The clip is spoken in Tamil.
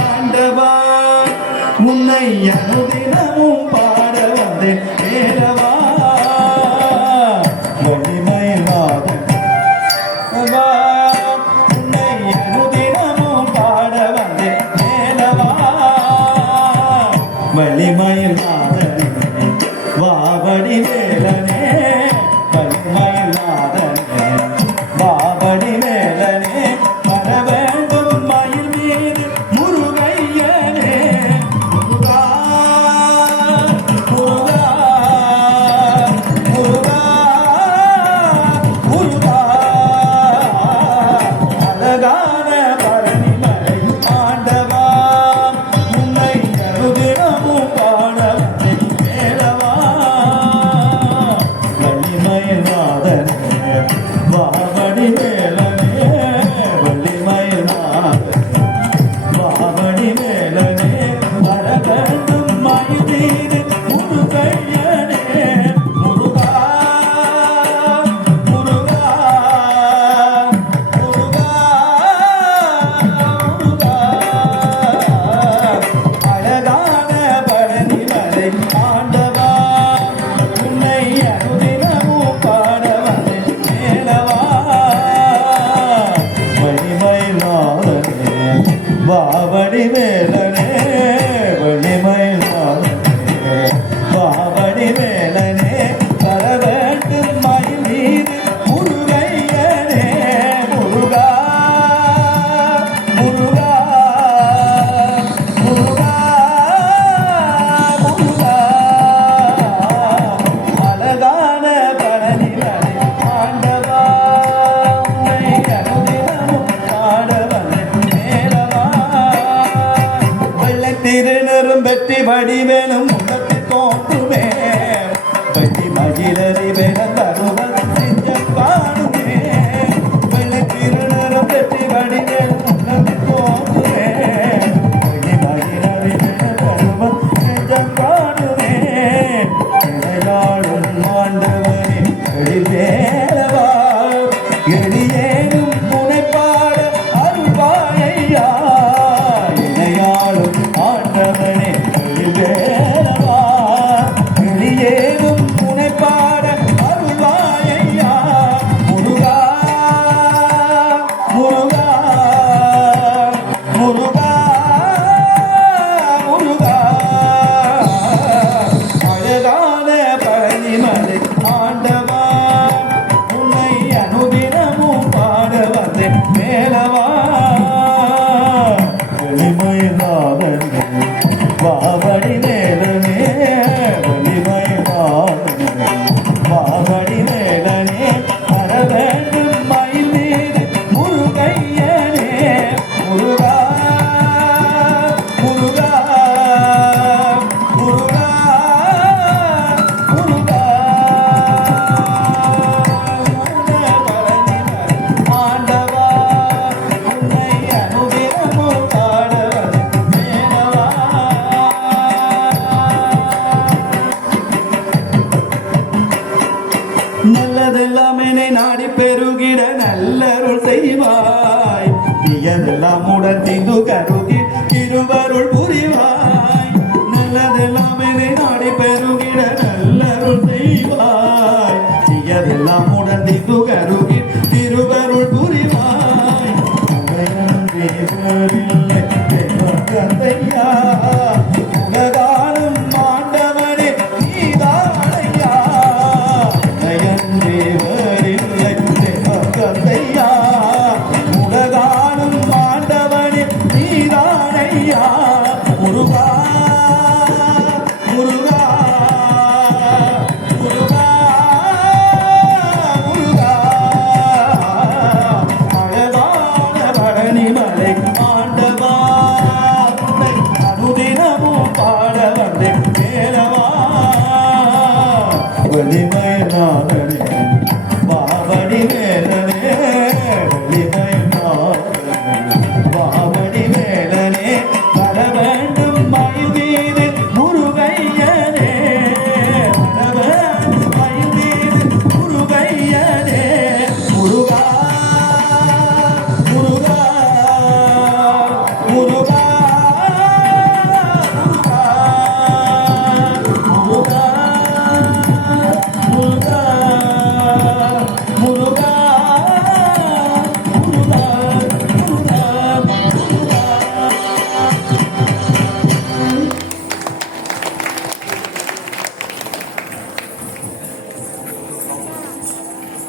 ஆண்டவா உன்னை அனுதினமும் பாட வந்தேன் வேலவா வலிமை நாதன் உன்னை அனுதினமும் பாட வந்தேன் வேலவா வலிமை நாதன் வாவடி வேலனே வலிமை நாதனே வாவடி வேலனே வர வேண்டும் மயில் மீது முருகையனே முருகா முருகா முருகா முருகா அழகான பழனிமலை ஆண்டவா உன்னை அனுதினமும் பாட வந்தேன் வேலவா வலிமை நாதனே வாவடி வேலனே வலிமை நாதனே வாவடி வேலனே வர வேண்டும் மயில் மீது முருகையனே முருகா முருகா முருகா முருகா அழகான பழனிமலை ஆண்டவா உன்னை அனுதினமும் பாட வந்தேன் வேலவா வலிமை நாதனே வாவடி வேலனே வலிமை நாதனே வாவடி வேலனே வர வேண்டும் மயில் மீது முருகையனே முருகா முருகா முருகா முருகா அழகான பழனிமலை ஆண்டவா உன்னை அனுதினமும் பாட வந்தேன் வேலவா வெள்ளை திருநரும் வெற்றி வடிவேலும் முகத்தில் தோன்றுமே வெற்றி மகிழறி வேற தருவல் சிஞ்சம் காணுமே வெள்ளை திருநரும் வெற்றி வடிவேலும் முகத்தில் தோன்றுமே வெற்றி மகிழறி வேற தருவல் சிஞ்சம் காணுமே இணையாளும் ஆண்டவனே எழில்வேலவா எளியேனும் புனைப்பாட அருள்வாயையா இணையாளும் ஆண்டவனே எழில்வேலவா எளியேனும் புனைப்பாட அருள்வாயையா முருகா முருகா முருகா முருகா அழகான பழனிமலை ஆண்டவா உன்னை அனுதினமும் பாட வந்தேன் வேலவா வலிமை நாதனே வாவடி வேலனே வலிமை நாதனே வாவடி வேலனே வர வேண்டும் மயில் மீது முருகையனே முருகா முருகா முருகா முருகா ஆண்டவா உன்னை அனுதினமும் பாட வந்தேன் வேலவா நல்லதெல்லாம் என்னை நாடி பெருகிட நல்லருள் செய்வாய் தீயதெல்லாம் உடத்திந்து கருகி திருவருள் புரிவாய் நல்லதெல்லாம் என்னை நாடி பெருகிட நல்லருள் செய்வாய் தீயதெல்லாம் உடத்திந்து கருகி திருவருள் புரிவாய் தேவரில்லை தேவகந்தையா உலகாலும் ஆண்டவனே நீதானையா நயன்றே